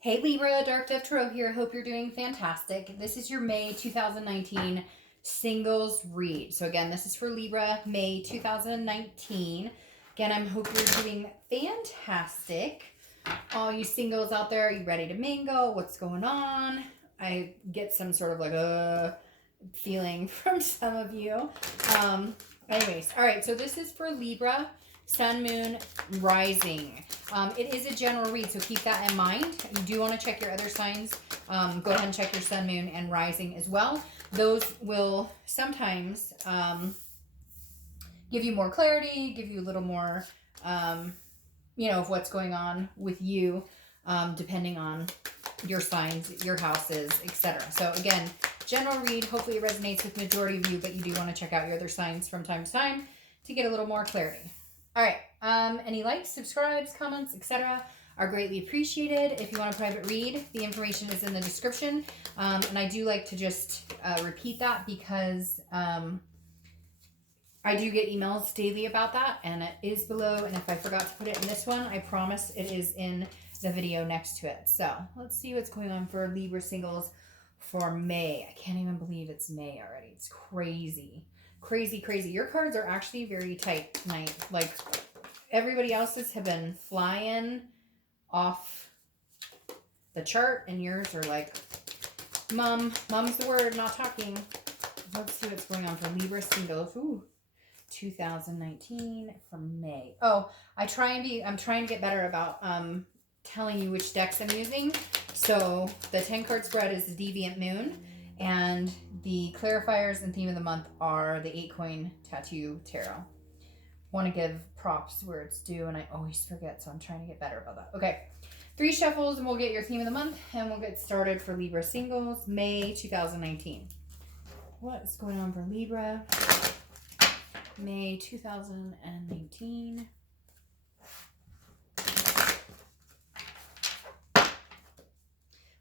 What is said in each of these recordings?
Hey Libra, Dark Dove Tarot here. Hope you're doing fantastic. This is your May 2019 singles read. So again, this is for Libra, May 2019. Again, I hope you're doing fantastic. All you singles out there, are you ready to mingle? What's going on? I get some sort of like a feeling from some of you. Anyways, all right, so this is for Libra, Sun, Moon, Rising. It is a general read, so keep that in mind. You do want to check your other signs. Go ahead and check your Sun, Moon, and Rising as well. Those will sometimes give you more clarity, give you a little more, of what's going on with you, depending on your signs, your houses, etc. So again, general read, hopefully it resonates with the majority of you, but you do want to check out your other signs from time to time to get a little more clarity. All right, any likes, subscribes, comments, etc. are greatly appreciated. If you want a private read, the information is in the description. And I do like to just repeat that because I do get emails daily about that, and it is below. And if I forgot to put it in this one, I promise it is in the video next to it. So let's see what's going on for Libra singles for May. I can't even believe it's May already. It's crazy. Crazy, crazy. Your cards are actually very tight tonight. Like, everybody else's have been flying off the chart, and yours are like, mum's the word, not talking. Let's see what's going on for Libra singles. Ooh, 2019 for May. Oh, I'm trying to get better about telling you which decks I'm using. So the 10 card spread is the Deviant Moon, and the clarifiers and theme of the month are the 8 coin tattoo tarot. Want to give props where it's due, and I always forget, so I'm trying to get better about that. Okay, 3 shuffles and we'll get your theme of the month, and we'll get started for Libra singles, May 2019. What is going on for Libra? May 2019.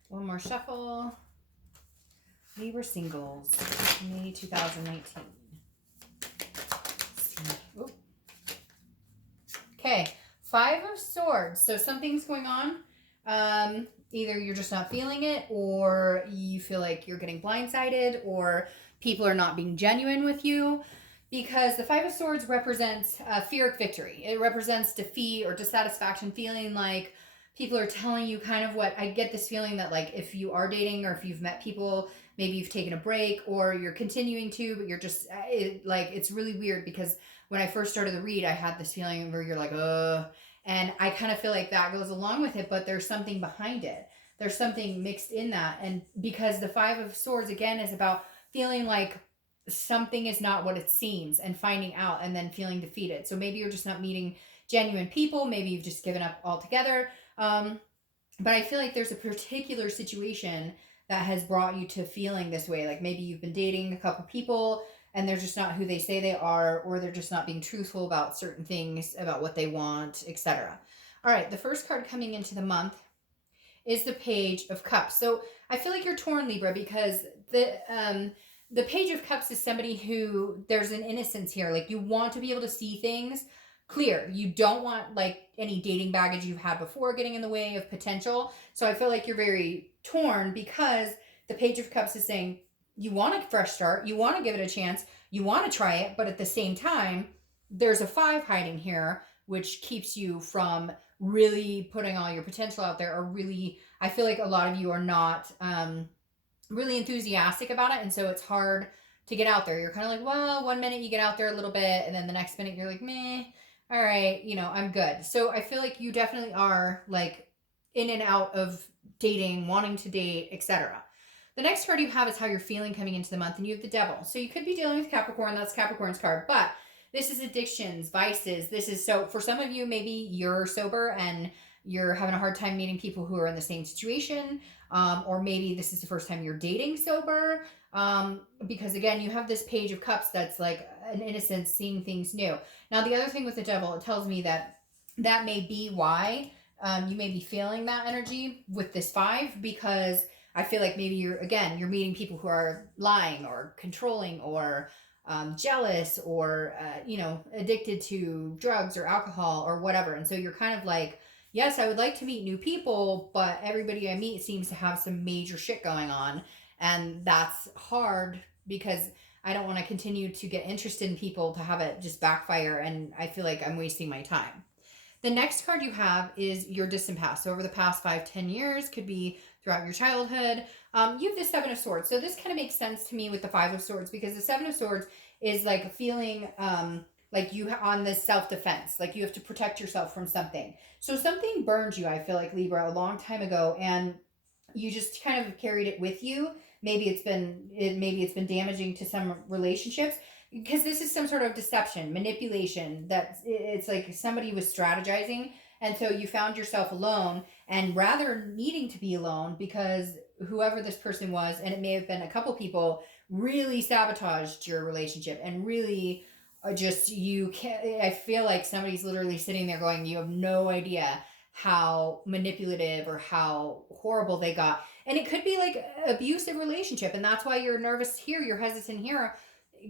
One more shuffle. Libra singles, May 2019. Okay, 5 of Swords. So something's going on. Either you're just not feeling it, or you feel like you're getting blindsided, or people are not being genuine with you. Because the 5 of Swords represents fear victory. It represents defeat or dissatisfaction, feeling like people are telling you kind of what, I get this feeling that like if you are dating or if you've met people, maybe you've taken a break or you're continuing to, but you're just, it's really weird because when I first started the read, I had this feeling where you're like, and I kind of feel like that goes along with it, but there's something behind it. There's something mixed in that. And because the 5 of Swords, again, is about feeling like something is not what it seems and finding out and then feeling defeated. So maybe you're just not meeting genuine people. Maybe you've just given up altogether. But I feel like there's a particular situation that has brought you to feeling this way. Like maybe you've been dating a couple people and they're just not who they say they are, or they're just not being truthful about certain things, about what they want, etc. All right, the first card coming into the month is the Page of Cups. So I feel like you're torn, Libra, because the Page of Cups is somebody who, there's an innocence here. Like you want to be able to see things clear. You don't want like any dating baggage you've had before getting in the way of potential. So I feel like you're very torn because the Page of Cups is saying you want a fresh start, you want to give it a chance, you want to try it, but at the same time, there's a 5 hiding here, which keeps you from really putting all your potential out there, or really, I feel like a lot of you are not really enthusiastic about it, and so it's hard to get out there. You're kind of like, well, one minute you get out there a little bit, and then the next minute you're like, meh, all right, I'm good. So I feel like you definitely are like in and out of dating, wanting to date, etc. The next card you have is how you're feeling coming into the month, and you have the Devil. So you could be dealing with Capricorn, that's Capricorn's card, but this is addictions, vices. This is, so for some of you, maybe you're sober and you're having a hard time meeting people who are in the same situation, or maybe this is the first time you're dating sober, because again, you have this Page of Cups that's like an innocence, seeing things new. Now, the other thing with the Devil, it tells me that that may be why you may be feeling that energy with this 5, because I feel like maybe you're meeting people who are lying or controlling or jealous or, addicted to drugs or alcohol or whatever. And so you're kind of like, yes, I would like to meet new people, but everybody I meet seems to have some major shit going on. And that's hard because I don't want to continue to get interested in people to have it just backfire. And I feel like I'm wasting my time. The next card you have is your distant past. So over the past 5-10 years, could be throughout your childhood. You have the Seven of Swords. So this kind of makes sense to me with the Five of Swords, because the Seven of Swords is like a feeling like you on this self-defense, like you have to protect yourself from something. So something burned you, I feel like, Libra, a long time ago, and you just kind of carried it with you. Maybe it's been damaging to some relationships, because this is some sort of deception, manipulation, that it's like somebody was strategizing, and so you found yourself alone, and rather needing to be alone because whoever this person was, and it may have been a couple people, really sabotaged your relationship, and really just you can't. I feel like somebody's literally sitting there going, you have no idea how manipulative or how horrible they got. And it could be like abusive relationship, and that's why you're nervous here, you're hesitant here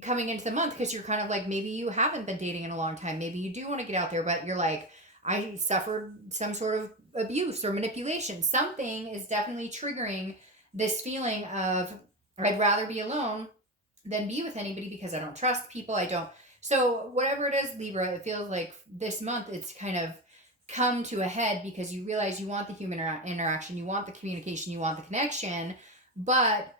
coming into the month, because you're kind of like, maybe you haven't been dating in a long time, maybe you do want to get out there, but you're like, I suffered some sort of abuse or manipulation. Something is definitely triggering this feeling of, I'd rather be alone than be with anybody because I don't trust people. I don't. So whatever it is, Libra, it feels like this month it's kind of come to a head because you realize you want the human interaction, you want the communication, you want the connection, but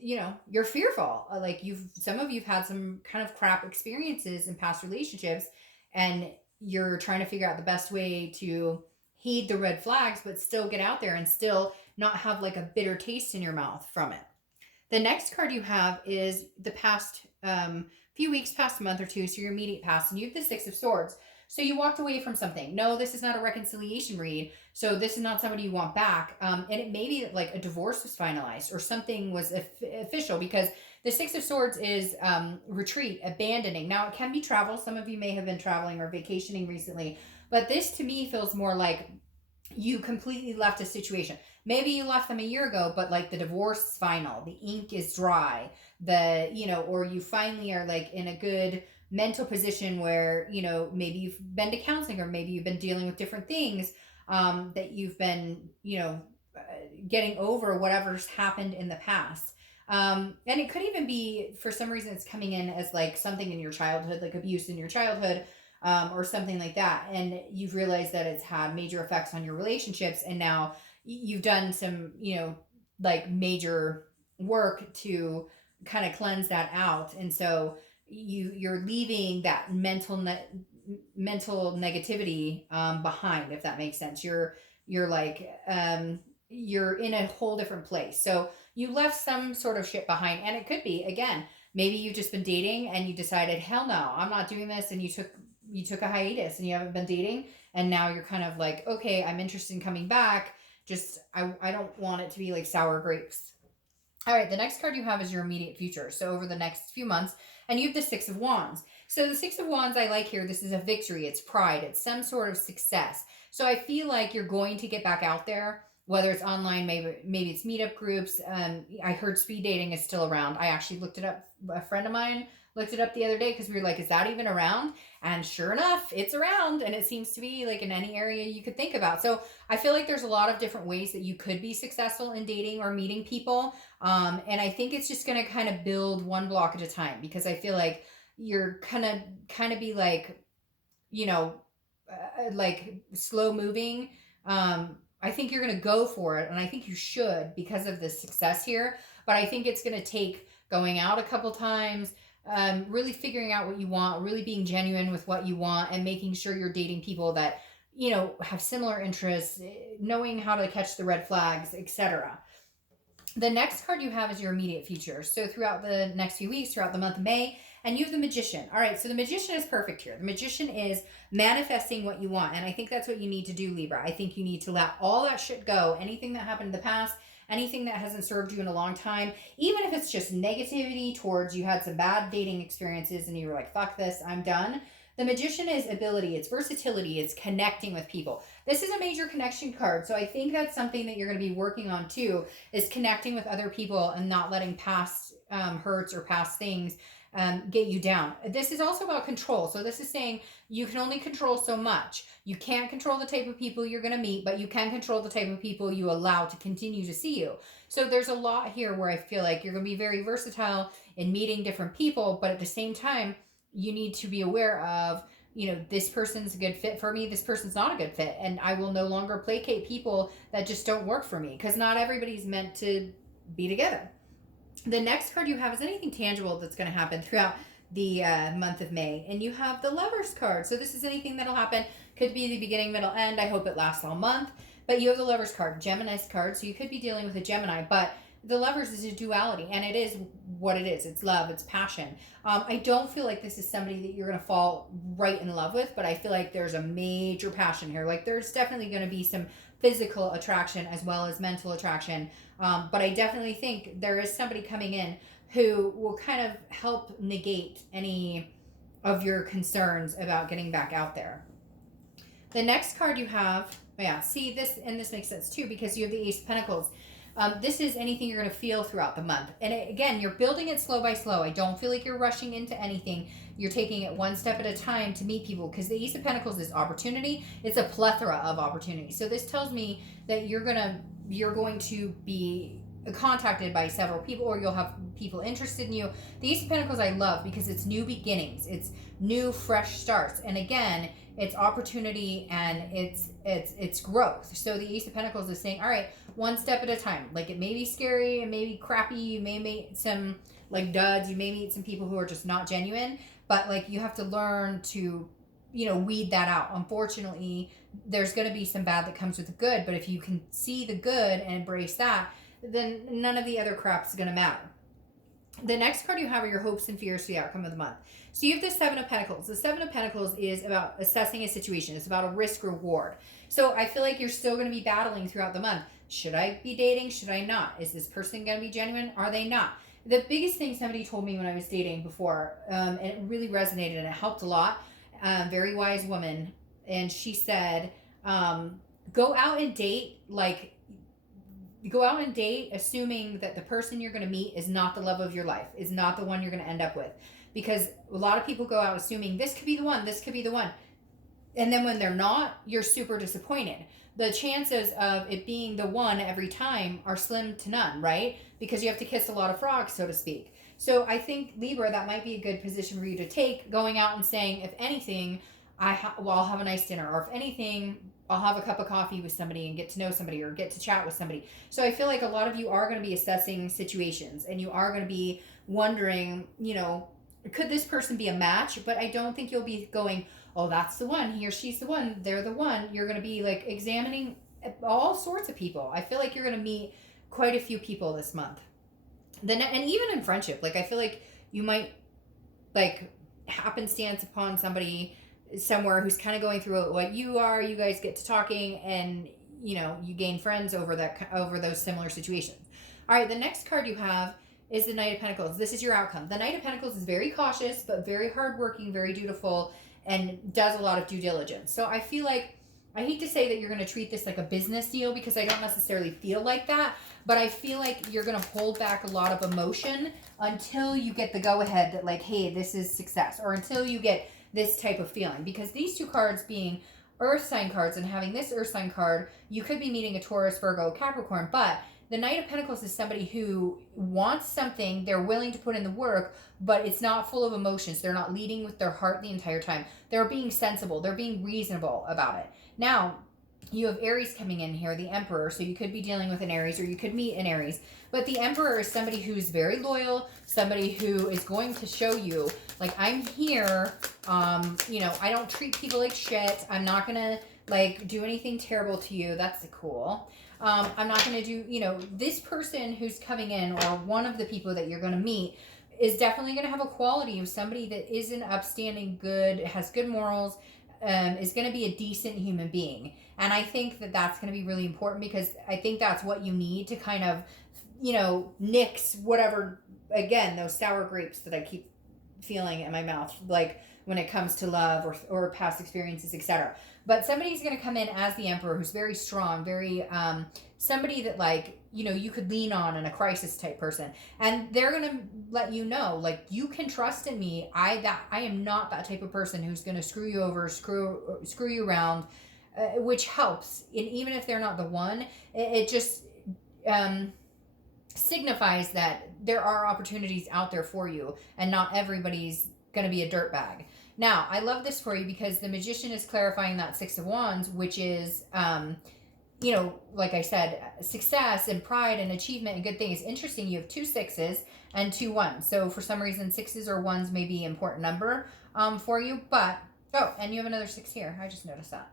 you're fearful. Like some of you've had some kind of crap experiences in past relationships, and you're trying to figure out the best way to heed the red flags but still get out there and still not have like a bitter taste in your mouth from it. The next card you have is the past few weeks, past month or two, so your immediate past, and you have the Six of Swords. So you walked away from something. No, this is not a reconciliation read. So this is not somebody you want back. And it may be like a divorce was finalized or something was official, because the Six of Swords is retreat, abandoning. Now, it can be travel. Some of you may have been traveling or vacationing recently. But this to me feels more like you completely left a situation. Maybe you left them a year ago, but like the divorce is final. The ink is dry. Or you finally are like in a good mental position where, maybe you've been to counseling, or maybe you've been dealing with different things that you've been, getting over whatever's happened in the past. And it could even be, for some reason, it's coming in as like something in your childhood, like abuse in your childhood, or something like that. And you've realized that it's had major effects on your relationships. And now you've done some, like major work to kind of cleanse that out. And so you're leaving that mental negativity behind, if that makes sense. You're like you're in a whole different place. So you left some sort of shit behind, and it could be, again, maybe you've just been dating and you decided, hell no, I'm not doing this, and you took a hiatus and you haven't been dating, and now you're kind of like, okay, I'm interested in coming back, just I don't want it to be like sour grapes. All right, the next card you have is your immediate future. So over the next few months, and you have the Six of Wands. So the Six of Wands, I like here, this is a victory, it's pride, it's some sort of success. So I feel like you're going to get back out there, whether it's online, maybe it's meetup groups. I heard speed dating is still around. I actually looked it up. A friend of mine looked it up the other day because we were like, is that even around? And sure enough, it's around, and it seems to be like in any area you could think about. So I feel like there's a lot of different ways that you could be successful in dating or meeting people. And I think it's just going to kind of build one block at a time, because I feel like you're kind of be like, like slow moving. I think you're going to go for it, and I think you should because of the success here. But I think it's going to take going out a couple times, really figuring out what you want, really being genuine with what you want, and making sure you're dating people that, have similar interests, knowing how to catch the red flags, etc. The next card you have is your immediate future. So throughout the next few weeks, throughout the month of May, and you have the Magician. All right, so the Magician is perfect here. The Magician is manifesting what you want, and I think that's what you need to do, Libra. I think you need to let all that shit go, anything that happened in the past, anything that hasn't served you in a long time, even if it's just negativity towards you had some bad dating experiences and you were like, fuck this, I'm done. The Magician is ability, it's versatility, it's connecting with people. This is a major connection card, so I think that's something that you're going to be working on too, is connecting with other people and not letting past hurts or past things get you down. This is also about control. So this is saying you can only control so much. You can't control the type of people you're going to meet, but you can control the type of people you allow to continue to see you. So there's a lot here where I feel like you're going to be very versatile in meeting different people, but at the same time, you need to be aware of, this person's a good fit for me, this person's not a good fit, and I will no longer placate people that just don't work for me, because not everybody's meant to be together. The next card you have is anything tangible that's going to happen throughout the month of May. And you have the Lovers card. So this is anything that'll happen. Could be the beginning, middle, end. I hope it lasts all month. But you have the Lovers card, Gemini's card. So you could be dealing with a Gemini. But the Lovers is a duality. And it is what it is. It's love. It's passion. I don't feel like this is somebody that you're going to fall right in love with. But I feel like there's a major passion here. Like there's definitely going to be some physical attraction as well as mental attraction. But I definitely think there is somebody coming in who will kind of help negate any of your concerns about getting back out there. The next card you have, see this, and this makes sense too, because you have the Ace of Pentacles. This is anything you're going to feel throughout the month. And again, you're building it slow by slow. I don't feel like you're rushing into anything. You're taking it one step at a time to meet people, because the Ace of Pentacles is opportunity. It's a plethora of opportunity. So this tells me that you're going to be contacted by several people, or you'll have people interested in you. The Ace of Pentacles I love because it's new beginnings. It's new, fresh starts. And again, it's opportunity and it's growth. So the Ace of Pentacles is saying, all right, one step at a time. Like it may be scary, it may be crappy, you may meet some like duds, you may meet some people who are just not genuine, but like you have to learn to, weed that out. Unfortunately, there's going to be some bad that comes with the good, but if you can see the good and embrace that, then none of the other crap is going to matter. The next card you have are your hopes and fears for the outcome of the month. So you have the Seven of Pentacles. The Seven of Pentacles is about assessing a situation. It's about a risk reward. So I feel like you're still going to be battling throughout the month. Should I be dating? Should I not? Is this person going to be genuine? Are they not? The biggest thing somebody told me when I was dating before, and it really resonated and it helped a lot, very wise woman, and she said, go out and date assuming that the person you're going to meet is not the love of your life, is not the one you're going to end up with. Because a lot of people go out assuming this could be the one, this could be the one. And then when they're not, you're super disappointed. The chances of it being the one every time are slim to none, right? Because you have to kiss a lot of frogs, so to speak. So I think, Libra, that might be a good position for you to take, going out and saying, if anything, I'll have a nice dinner. Or if anything, I'll have a cup of coffee with somebody and get to know somebody or get to chat with somebody. So I feel like a lot of you are going to be assessing situations and you are going to be wondering, could this person be a match? But I don't think you'll be going, oh, that's the one. He or she's the one. They're the one. You're going to be like examining all sorts of people. I feel like you're going to meet quite a few people this month. And even in friendship, like I feel like you might like happenstance upon somebody somewhere who's kind of going through what you are. You guys get to talking and you gain friends over those similar situations. All right, the next card you have is the Knight of Pentacles. This is your outcome. The Knight of Pentacles is very cautious but very hardworking, very dutiful, and does a lot of due diligence. So I feel like, I hate to say that you're going to treat this like a business deal because I don't necessarily feel like that, but I feel like you're going to hold back a lot of emotion until you get the go-ahead that like, hey, this is success, or until you get this type of feeling. Because these two cards being earth sign cards and having this earth sign card, you could be meeting a Taurus, Virgo, Capricorn, but the Knight of Pentacles is somebody who wants something, they're willing to put in the work, but it's not full of emotions. They're not leading with their heart the entire time. They're being sensible. They're being reasonable about it. Now, you have Aries coming in here, the Emperor, so you could be dealing with an Aries or you could meet an Aries. But the Emperor is somebody who's very loyal, somebody who is going to show you, like, I'm here, I don't treat people like shit. I'm not going to, like, do anything terrible to you. That's cool. I'm not going to do, this person who's coming in, or one of the people that you're going to meet, is definitely going to have a quality of somebody that is an upstanding, good, has good morals, is going to be a decent human being. And I think that that's going to be really important, because I think that's what you need to kind of, nix whatever, again, those sour grapes that I keep feeling in my mouth. Like, when it comes to love or past experiences, etc. But somebody's going to come in as the Emperor who's very strong, very somebody that like, you know, you could lean on in a crisis type person. And they're going to let you know, like, you can trust in me. I am not that type of person who's going to screw you over, screw you around, which helps. And even if they're not the one, it just signifies that there are opportunities out there for you and not everybody's going to be a dirtbag. Now, I love this for you because the Magician is clarifying that Six of Wands, which is, you know, like I said, success and pride and achievement and good things. Interesting, you have 2 6s and 2 1s. So for some reason, 6s or 1s may be an important number for you, but oh, and you have another 6 here. I just noticed that.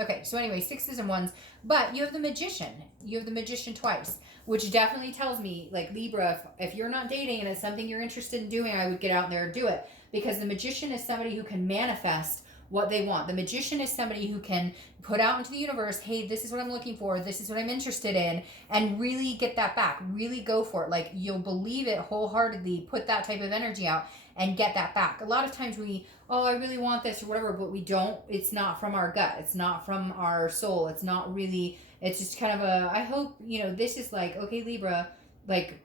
Okay, so anyway, 6s and 1s, but you have the Magician. You have the Magician twice, which definitely tells me, like, Libra, if you're not dating and it's something you're interested in doing, I would get out there and do it. Because the Magician is somebody who can manifest what they want. The Magician is somebody who can put out into the universe, hey, this is what I'm looking for, this is what I'm interested in, and really get that back. Really go for it. Like, you'll believe it wholeheartedly, put that type of energy out, and get that back. A lot of times I really want this or whatever, but we don't. It's not from our gut. It's not from our soul. It's not really, it's just kind of I hope, you know, this is like, okay, Libra, like,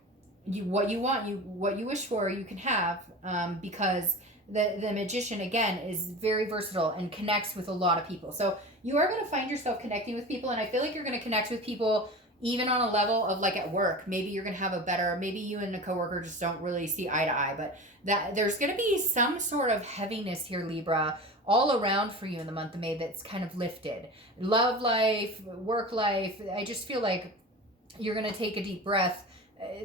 what you want, what you wish for, you can have, because the Magician, again, is very versatile and connects with a lot of people. So you are going to find yourself connecting with people, and I feel like you're going to connect with people even on a level of, like, at work. Maybe you're going to have maybe you and a coworker just don't really see eye to eye, but that there's going to be some sort of heaviness here, Libra, all around for you in the month of May that's kind of lifted. Love life, work life, I just feel like you're going to take a deep breath.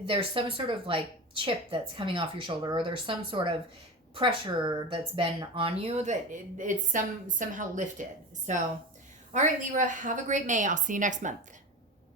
There's some sort of, like, chip that's coming off your shoulder, or there's some sort of pressure that's been on you that it's somehow lifted. So, all right, Libra, have a great May. I'll see you next month.